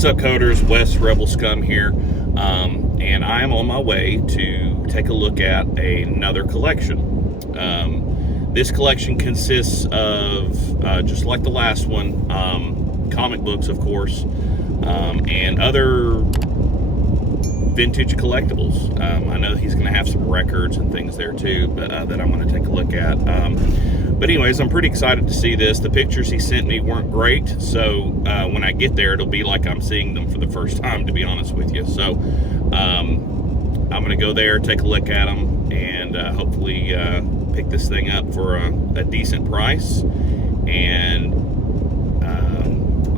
What's up, coders? Wes Rebel Scum here, and I am on my way to take a look at another collection. This collection consists of, just like the last one, comic books, of course, and other vintage collectibles. I know he's going to have some records and things there too, but that I'm going to take a look at. But anyways, I'm pretty excited to see this. The pictures he sent me weren't great, so when I get there, it'll be like I'm seeing them for the first time, to be honest with you. So I'm going to go there, take a look at them, and hopefully pick this thing up for a decent price. And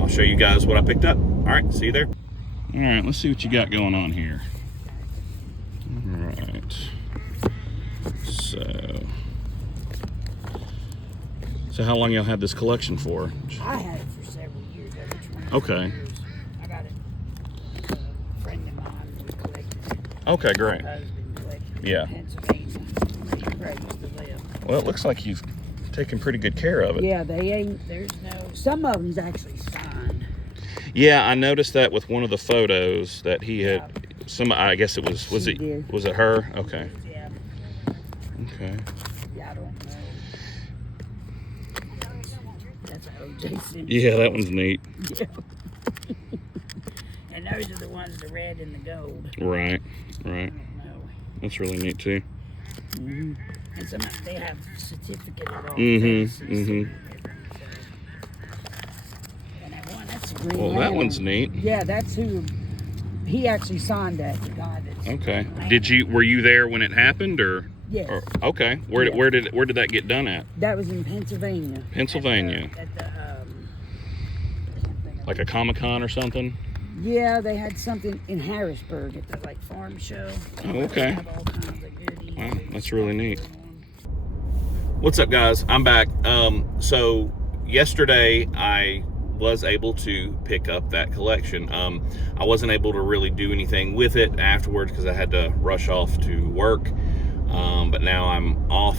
I'll show you guys what I picked up. All right, see you there. All right, let's see what you got going on here. All right. So how long y'all had this collection for? I had it for several years, over 20 Okay. years. I got it. A friend of mine was collecting it. Okay, great. My husband collected it Yeah. in Pennsylvania, where I used to live. Well, it looks like you've taken pretty good care of it. Yeah, they ain't, there's no, some of them's actually signed. Yeah, I noticed that with one of the photos that he had, I guess it was She did. was it her? Okay. Yeah, Okay. yeah, I don't know. That's an O.J. Simpson. Yeah, that one's neat. Yeah. And those are the ones, the red and the gold. Right, right. I don't know. That's really neat too. Mm-hmm. And some they have certificate of all Mm-hmm, faces mm-hmm. and everything, so. And that one, that's Green Well, that Lantern. one's neat. Yeah, that's who he actually signed that. The guy that's Okay. Lantern. Were you there when it happened, or? Yes. Okay. Where did that get done at? That was in Pennsylvania. Pennsylvania. At the Like a Comic-Con or something? yeah, they had something in Harrisburg at the like farm show. Oh, okay. They have all kinds of goodies. Wow, that's really neat. What's up, guys? I'm back. So yesterday I was able to pick up that collection. I wasn't able to really do anything with it afterwards because I had to rush off to work. But now I'm off.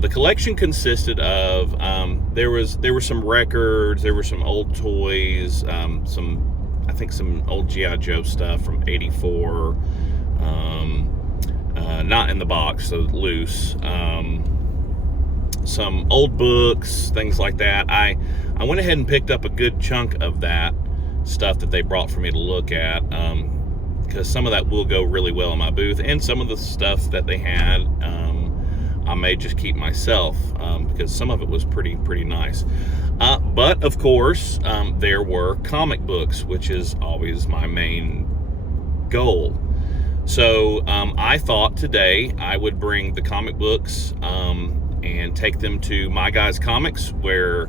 The collection consisted of there were some records, there were some old toys, I think some old G.I. Joe stuff from '84. Not in the box, so loose. Some old books, things like that. I went ahead and picked up a good chunk of that stuff that they brought for me to look at, because some of that will go really well in my booth, and some of the stuff that they had I may just keep myself, because some of it was pretty nice. But of course, there were comic books, which is always my main goal. So I thought today I would bring the comic books and take them to My Guys Comics, where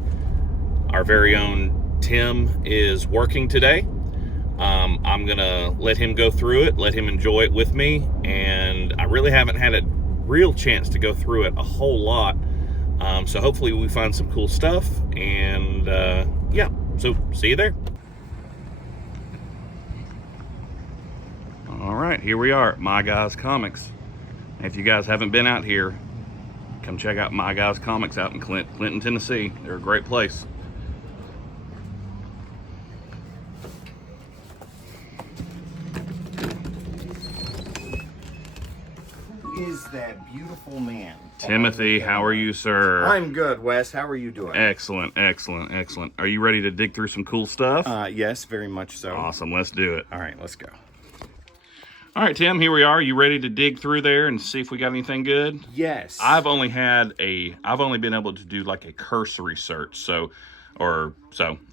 our very own Tim is working today. I'm gonna let him go through it, let him enjoy it with me, and I really haven't had a real chance to go through it a whole lot. So hopefully we find some cool stuff, and yeah, so see you there. All right, here we are at My Guys Comics. If you guys haven't been out here, come check out My Guys Comics out in Clinton, Tennessee. They're a great place. Is that beautiful man? Timothy, how are you, sir? I'm good, Wes. How are you doing? Excellent, excellent, excellent. Are you ready to dig through some cool stuff? Yes, very much so. Awesome, let's do it. All right, let's go. All right, Tim, here we are. You ready to dig through there and see if we got anything good? Yes. I've only been able to do like a cursory search, so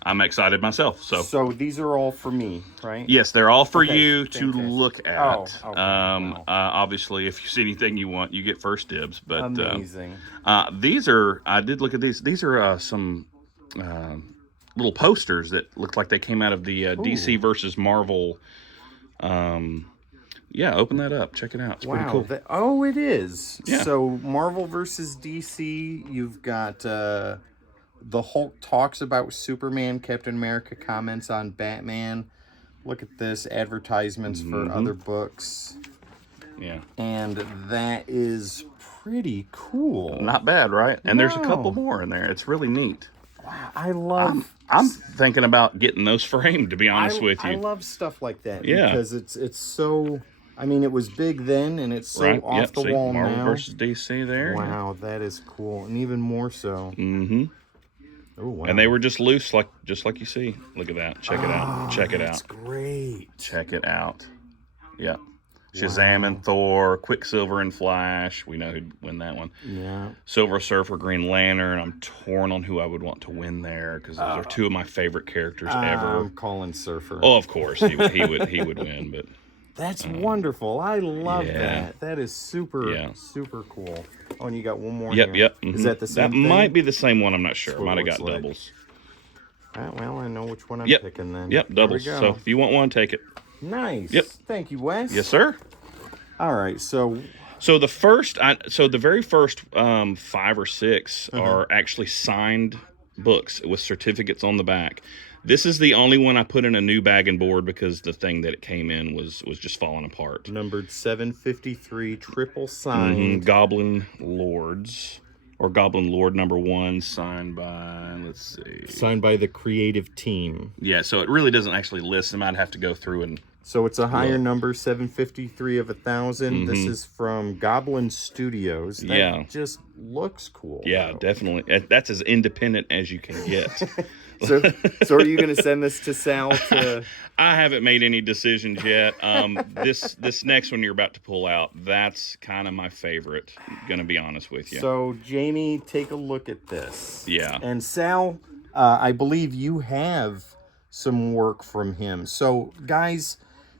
I'm excited myself. So these are all for me, right? Yes, they're all for Okay, you to fantastic. look at. Oh, okay, wow. Obviously, if you see anything you want, you get first dibs. But Amazing. these are, I did look at these. These are some little posters that look like they came out of the DC versus Marvel. Yeah, open that up. Check it out. It's pretty Wow. cool. It is. Yeah. So Marvel versus DC, you've got the Hulk talks about Superman, Captain America comments on Batman. Look at this, advertisements for other books. Yeah. And that is pretty cool. Not bad, right? And there's a No. couple more in there. It's really neat. Wow, I love I'm thinking about getting those framed, to be honest with you. I love stuff like that Yeah. because it's so. I mean, it was big then, and it's so Right? off Yep. the See, wall Marvel now. versus DC there. Wow, that is cool, and even more so. Mm-hmm. Oh wow! And they were just loose, just like you see. Look at that. Check it out. Check it That's out. great. Check it out. Yep. Shazam and Thor, Quicksilver and Flash. We know who'd win that one. Yeah. Silver Surfer, Green Lantern. I'm torn on who I would want to win there because those are two of my favorite characters ever. I'm calling Surfer. Oh, of course he would win, but That's wonderful. I love yeah. that. That is super super cool. Oh, and you got one more. Yep, here. yep. Is that the same That thing? might be the same one. I'm not sure. That's what Might it have got looks like. doubles. Well, I know which one I'm Yep. picking then. Yep, There we doubles. go. So if you want one, take it. Nice. Yep. Thank you, Wes. Yes, sir. All right, so the very first 5 or 6 are actually signed books with certificates on the back. This is the only one I put in a new bag and board because the thing that it came in was just falling apart. numbered 753, triple signed. Goblin Lords, or Goblin Lord #1, signed by, let's see. Signed by the creative team. Yeah, so it really doesn't actually list them. I'd have to go through and... So it's a higher number, 753 of 1,000. This is from Goblin Studios. That just looks cool. Yeah, though. definitely. That's as independent as you can get. So are you going to send this to Sal to... I haven't made any decisions yet. This next one you're about to pull out, that's kind of my favorite, going to be honest with you. So, Jamie, take a look at this. Yeah. And Sal, I believe you have some work from him. So, guys,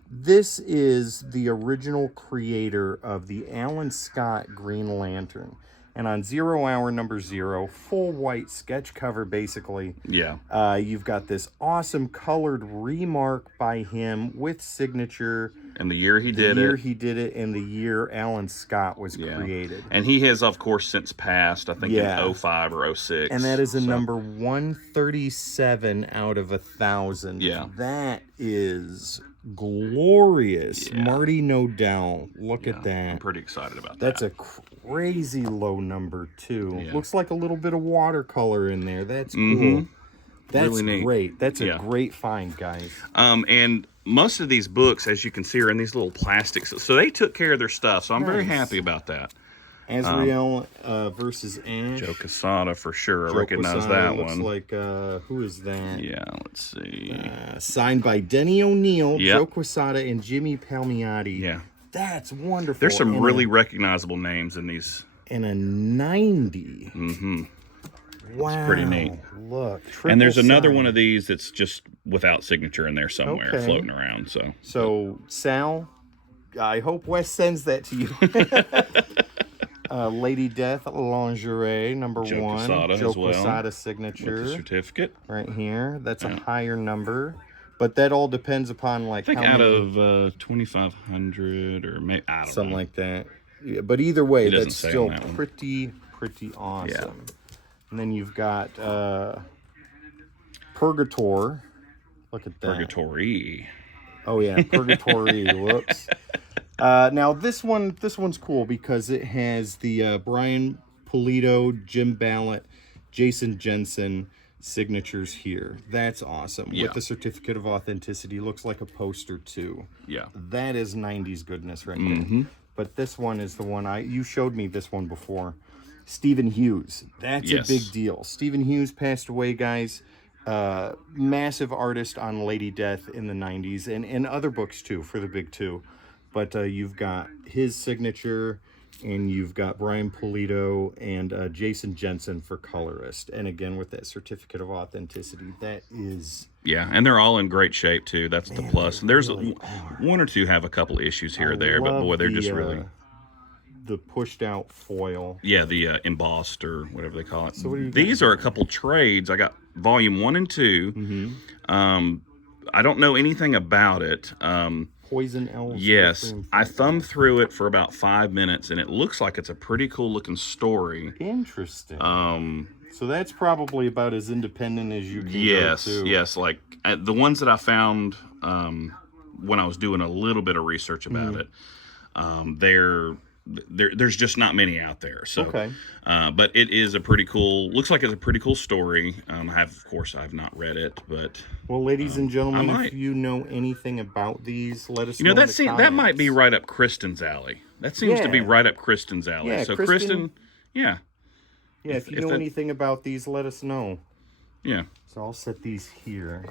this is the original creator of the Alan Scott Green Lantern. And on 0 Hour number 0, full white sketch cover, basically. Yeah. You've got this awesome colored remark by him with signature. And the year he did The year it. he did it and the year Alan Scott was created. And he has, of course, since passed, I think in 05 or 06. And that is a number 137 out of 1,000. Yeah. That is glorious. Yeah. Marty Nodell. Look at that. I'm pretty excited about That's that. a crazy low number, too. Yeah. Looks like a little bit of watercolor in there. That's cool. That's Really neat. great. That's a great find, guys. And most of these books, as you can see, are in these little plastics. So they took care of their stuff. So I'm very happy about that. Azrael versus Ash. Joe Quesada for sure. I Joe recognize Quesada that looks one. like, who is that? Yeah, let's see. Signed by Denny O'Neil, Yep. Joe Quesada, and Jimmy Palmiotti. Yeah. That's wonderful. There's some And really recognizable names in these. and a 90. Mm-hmm. Wow. pretty neat. Look. And there's another triple one of signed. these that's just without signature in there somewhere, Okay. floating around. So, Sal, I hope Wes sends that to you. Lady Death Lingerie, number Joe 1. Quesada Joe as well, Quesada with the signature. certificate. Right here. That's a higher number. But that all depends upon, like, I think how out many, of 2,500 or maybe, I don't something know. like that. Yeah, but either way, It doesn't that's say still on that one. pretty awesome. Yeah. And then you've got Purgator. Look at that. Purgatory. Oh yeah, Purgatory. Whoops. Now this one's cool because it has the Brian Pulido, Jim Ballett, Jason Jensen signatures here. That's awesome. Yeah. With the certificate of authenticity, looks like a poster too. Yeah. That is 90s goodness right there. But this one is the one you showed me this one before. Stephen Hughes. That's Yes. a big deal. Stephen Hughes passed away, guys. Massive artist on Lady Death in the 90s and other books too for the big two. But you've got his signature and you've got Brian Pulido and Jason Jensen for colorist. And again, with that certificate of authenticity, that is... Yeah, and they're all in great shape too. That's the plus. And there's really are. one or two have a couple issues here or there, but love boy, they're just the, really... the pushed out foil. Yeah, the embossed or whatever they call it. So what do you These are a couple trades. I got volume 1 and 2. I don't know anything about it. Poison Elves. Yes, Supreme I Fight. thumbed through it for about 5 minutes, and it looks like it's a pretty cool looking story. Interesting. Um, So that's probably about as independent as you can yes, go too. yes. Like the ones that I found when I was doing a little bit of research about it, they're there's just not many out there. So, Okay. But it is a pretty cool. Looks like it's a pretty cool story. Of course, I've not read it, but Well, ladies and gentlemen, I might. if you know anything about these, let us you know know. that might be right up Kristen's alley. That seems to be Yeah. right up Kristen's alley. Yeah, so Kristen- yeah, Yeah, if you if know that- anything about these, let us know. yeah. So I'll set these here.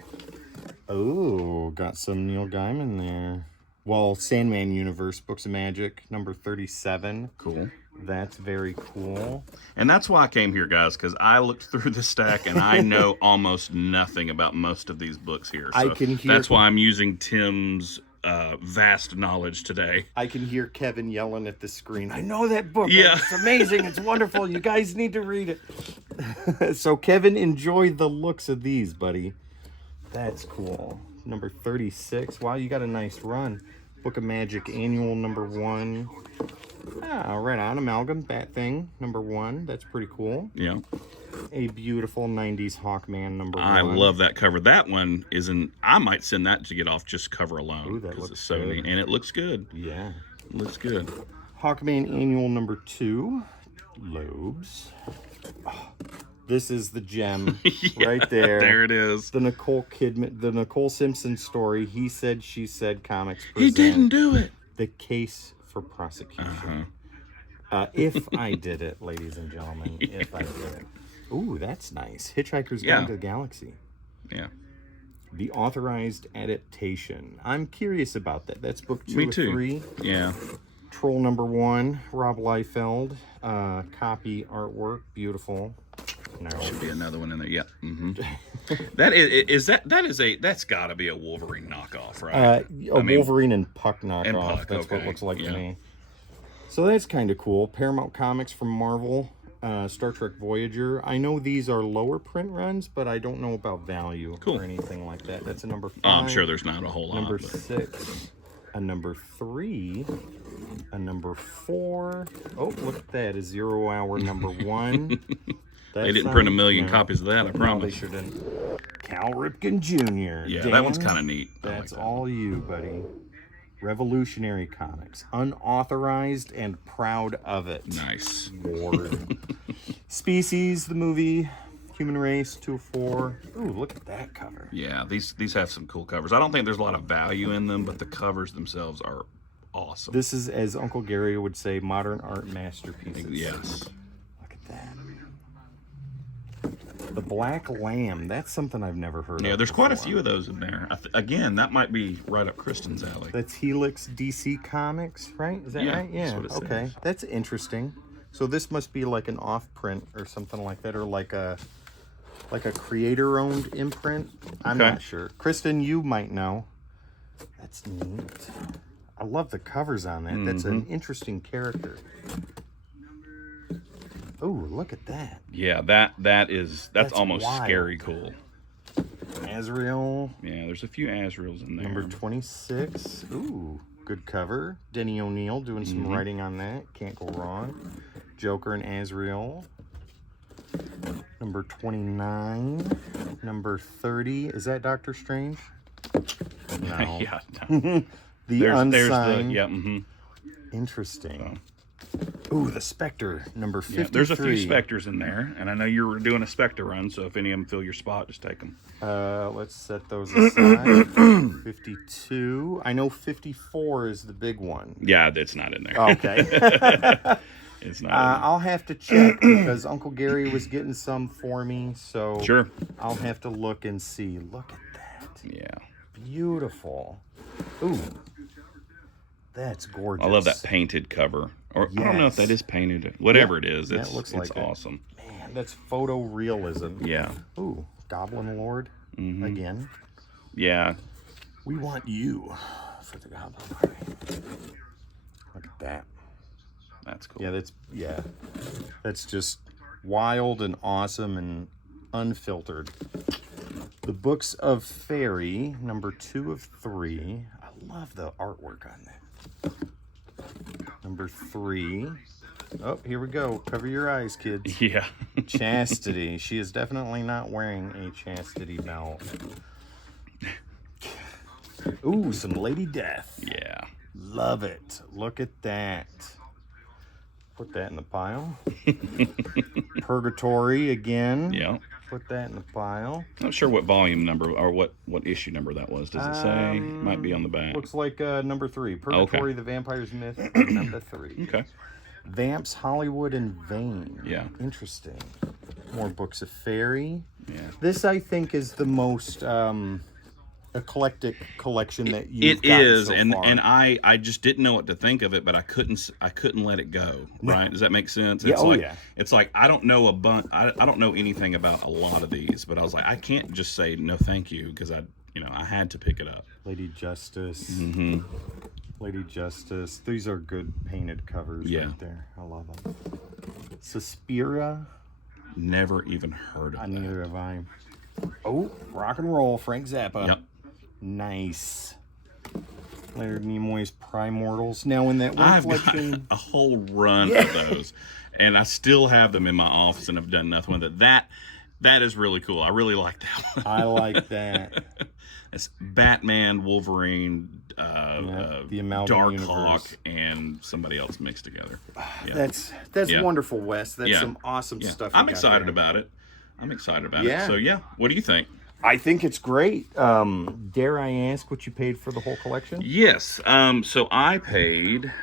Oh, got some Neil Gaiman there. Well, Sandman Universe, Books of Magic, number 37. Cool. That's very cool. And that's why I came here, guys, because I looked through the stack and I know almost nothing about most of these books here. So I can hear- that's why I'm using Tim's vast knowledge today. I can hear Kevin yelling at the screen. I know that book. Yeah. It's amazing. It's wonderful. You guys need to read it. So, Kevin, enjoy the looks of these, buddy. That's cool. Number 36. Wow, you got a nice run. Book of Magic Annual number 1. Ah, right on. Amalgam Bat Thing number 1. That's pretty cool. Yeah. A beautiful 90s Hawkman number 1. I love that cover. That one isn't. I might send that to get off just cover alone. Ooh, that because looks it's so good. neat. And it looks good. Yeah. It looks good. Hawkman Annual number 2. Lobes. Oh, this is the gem Yeah, right there. There it is. The Nicole Simpson story. He said, she said. Comics. He present didn't do it. The case for prosecution. Uh-huh. If I did it, ladies and gentlemen, if I did it. Ooh, that's nice. Hitchhiker's Yeah. Guide to the Galaxy. Yeah. The authorized adaptation. I'm curious about that. That's book 2 Me of too. 3. Yeah. Troll number 1. Rob Liefeld. Copy artwork. Beautiful. No. Should be another one in there. Yeah. Mm-hmm. That's got to be a Wolverine knockoff, right? Wolverine and Puck knockoff. and Puck, That's what it okay. looks like Yeah. to me. So that's kind of cool. Paramount Comics from Marvel. Star Trek Voyager. I know these are lower print runs, but I don't know about value Cool. or anything like that. That's a number 5. I'm sure there's not a whole lot. Number but- 6. A number 3. A number 4. Oh, look at that. A 0 hour number 1. They didn't print a million copies of that, I No, they promise. shouldn't. Cal Ripken Jr. Yeah, Dan, that one's kind of neat. I like That's that. all you, buddy. Revolutionary Comics. Unauthorized and proud of it. Nice. Lord. Species, the movie. Human Race, 2 of 4. Ooh, look at that cover. Yeah, these have some cool covers. I don't think there's a lot of value in them, but the covers themselves are awesome. This is, as Uncle Gary would say, modern art masterpieces. Yes. Look at that. The Black Lamb. That's something I've never heard of. Yeah, there's quite a before. few of those in there. Again, that might be right up Kristen's alley. That's Helix DC Comics, right? Is that Yeah, right? Yeah. that's what it Okay. says. That's interesting. So this must be like an off print or something like that, or like a creator owned imprint. I'm Okay. not sure. Kristen, you might know. That's neat. I love the covers on that. That's an interesting character. Oh, look at that. Yeah, that's almost wild. scary cool. Azrael, Yeah, there's a few Azraels in there. number 26. Ooh, good cover. Denny O'Neil doing some writing on that. Can't go wrong. Joker and Azrael. Number 29. Number 30. Is that Doctor Strange? No. Yeah. The There's Unsigned. yeah. Mm-hmm. Interesting. Ooh, the Spectre, number 53. Yeah, there's a few Spectres in there, and I know you're doing a Spectre run, so if any of them fill your spot, just take them. Let's set those aside. 52. I know 54 is the big one. Yeah, it's not in there. Okay. It's not. I'll have to check because Uncle Gary was getting some for me, so Sure. I'll have to look and see. Look at that. Yeah. Beautiful. Ooh. That's gorgeous. I love that painted cover. Or I don't know if Yes. that is painted. Whatever Yeah. it is, Yeah, it's, it looks it's like it. awesome. Man, that's photorealism. Yeah. Ooh, Goblin Lord again. Yeah. We want you for the Goblin Lord. Look at that. That's cool. Yeah, that's just wild and awesome and unfiltered. The Books of Fairy, number 2 of 3. I love the artwork on that. Number 3. Oh, here we go. Cover your eyes, kids. Yeah. Chastity. She is definitely not wearing a chastity belt. Ooh, some Lady Death. Yeah. Love it. Look at that. Put that in the pile. Purgatory again. Yeah. Put that in the pile. Not sure what volume number or what issue number that was. Does it say? Might be on the back. Looks like number 3. Purgatory, The Vampire's Myth, number 3. Okay. Vamps, Hollywood, and Vane. Yeah. Interesting. More books of fairy. Yeah. This, I think, is the most eclectic collection that you've It gotten is, so and far. I just didn't know what to think of it, but I couldn't let it go. Right? Does that make sense? Yeah, It's oh, like, yeah. It's like I don't know I don't know anything about a lot of these, but I was like, I can't just say no, thank you, because I had to pick it up. Lady Justice. Mm-hmm. Lady Justice. These are good painted covers right there. I love them. Suspiria. Never even heard of that. Neither have I. Oh, rock and roll. Frank Zappa. Yep. Nice. Leonard Nimoy's Primortals. Now, in that one I've collection, got a whole run of those, and I still have them in my office, and have done nothing with it. That is really cool. I really like that one. I like that. It's Batman, Wolverine, the Amalgam Dark universe. Hawk, and somebody else mixed together. Yeah. That's wonderful, Wes. That's some awesome stuff. I'm excited about it. Yeah. So yeah, what do you think? I think it's great. Dare I ask what you paid for the whole collection? Yes. So I paid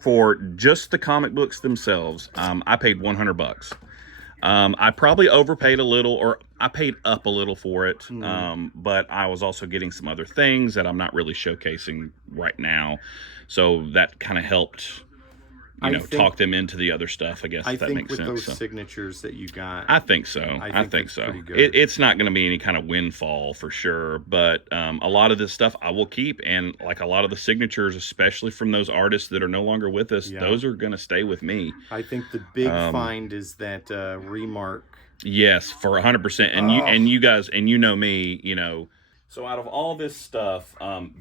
for just the comic books themselves. I paid $100. I probably overpaid a little, or I paid up a little for it. But I was also getting some other things that I'm not really showcasing right now. So that kind of helped, talk them into the other stuff, I guess, if that makes sense. Those signatures that you got, I think so. I think so. pretty good. It's not going to be any kind of windfall for sure, but a lot of this stuff I will keep, and like a lot of the signatures, especially from those artists that are no longer with us, those are going to stay with me. I think the big find is that Remark. Yes, for 100%. And you guys, and me, So out of all this stuff,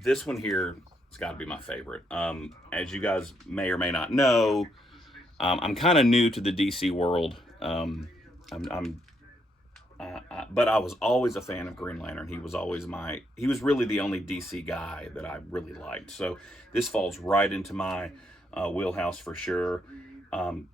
this one here, it's got to be my favorite. As you guys may or may not know, I'm kind of new to the DC world. But I was always a fan of Green Lantern. He was really the only DC guy that I really liked. So this falls right into my wheelhouse for sure.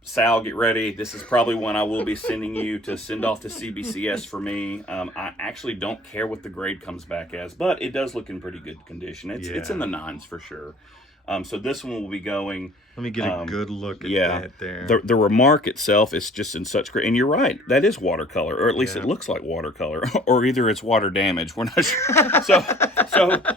Sal, get ready. This is probably one I will be sending you to send off to CBCS for me. I actually don't care what the grade comes back as, but it does look in pretty good condition. It's in the 9s for sure. So this one will be going. Let me get a good look at that there. The remark itself is just in such great, and you're right, that is watercolor, or at least it looks like watercolor, or either it's water damage. We're not sure. So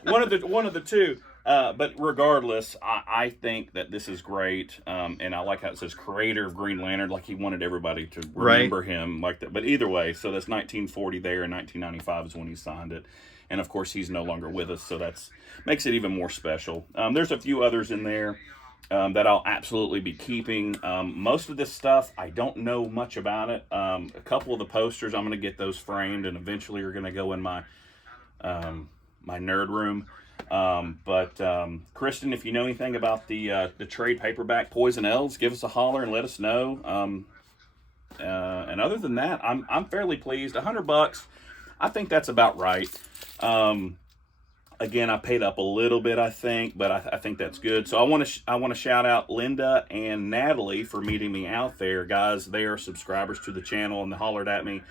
one of the two. But regardless, I think that this is great, and I like how it says creator of Green Lantern, like he wanted everybody to remember him like that. But either way, so that's 1940 there, and 1995 is when he signed it. And of course, he's no longer with us, so that's makes it even more special. There's a few others in there that I'll absolutely be keeping. Most of this stuff, I don't know much about it. A couple of the posters, I'm going to get those framed, and eventually are going to go in my my nerd room. But Kristen, if you know anything about the trade paperback Poison Elves, give us a holler and let us know. And other than that, I'm fairly pleased. $100, I think that's about right. Again, I paid up a little bit, I think, but I think that's good. So I want to shout out Linda and Natalie for meeting me out there, guys. They are subscribers to the channel, and they hollered at me,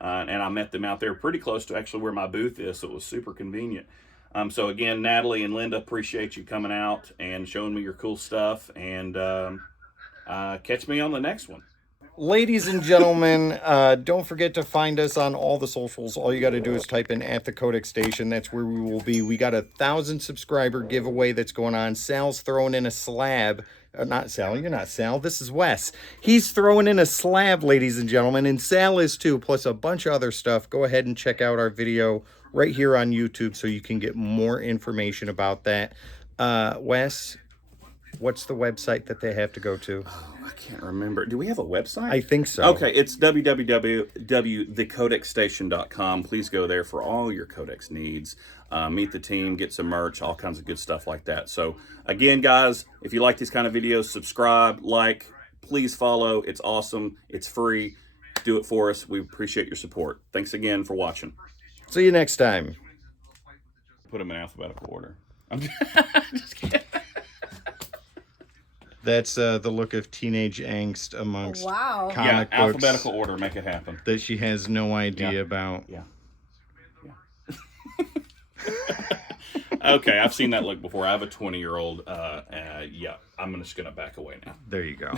and I met them out there pretty close to actually where my booth is, so it was super convenient. So again, Natalie and Linda, appreciate you coming out and showing me your cool stuff, and catch me on the next one. Ladies and gentlemen, don't forget to find us on all the socials. All you got to do is type in at the CODEX station. That's where we will be. We got a 1,000 subscriber giveaway that's going on. Sal's throwing in a slab. Not Sal, you're not Sal. This is Wes. He's throwing in a slab, ladies and gentlemen, and Sal is too, plus a bunch of other stuff. Go ahead and check out our video right here on YouTube so you can get more information about that. Wes, what's the website that they have to go to? Oh, I can't remember. Do we have a website? I think so. Okay, it's www.thecodexstation.com. Please go there for all your Codex needs. Meet the team, get some merch, all kinds of good stuff like that. So, again, guys, if you like these kind of videos, subscribe, like, please follow. It's awesome. It's free. Do it for us. We appreciate your support. Thanks again for watching. See you next time. Put them in alphabetical order. I'm just kidding. That's the look of teenage angst amongst Wow. comic books alphabetical order, make it happen. that she has no idea about. Yeah. Okay, I've seen that look before. I have a 20-year-old. Yeah, I'm just gonna back away now. There you go.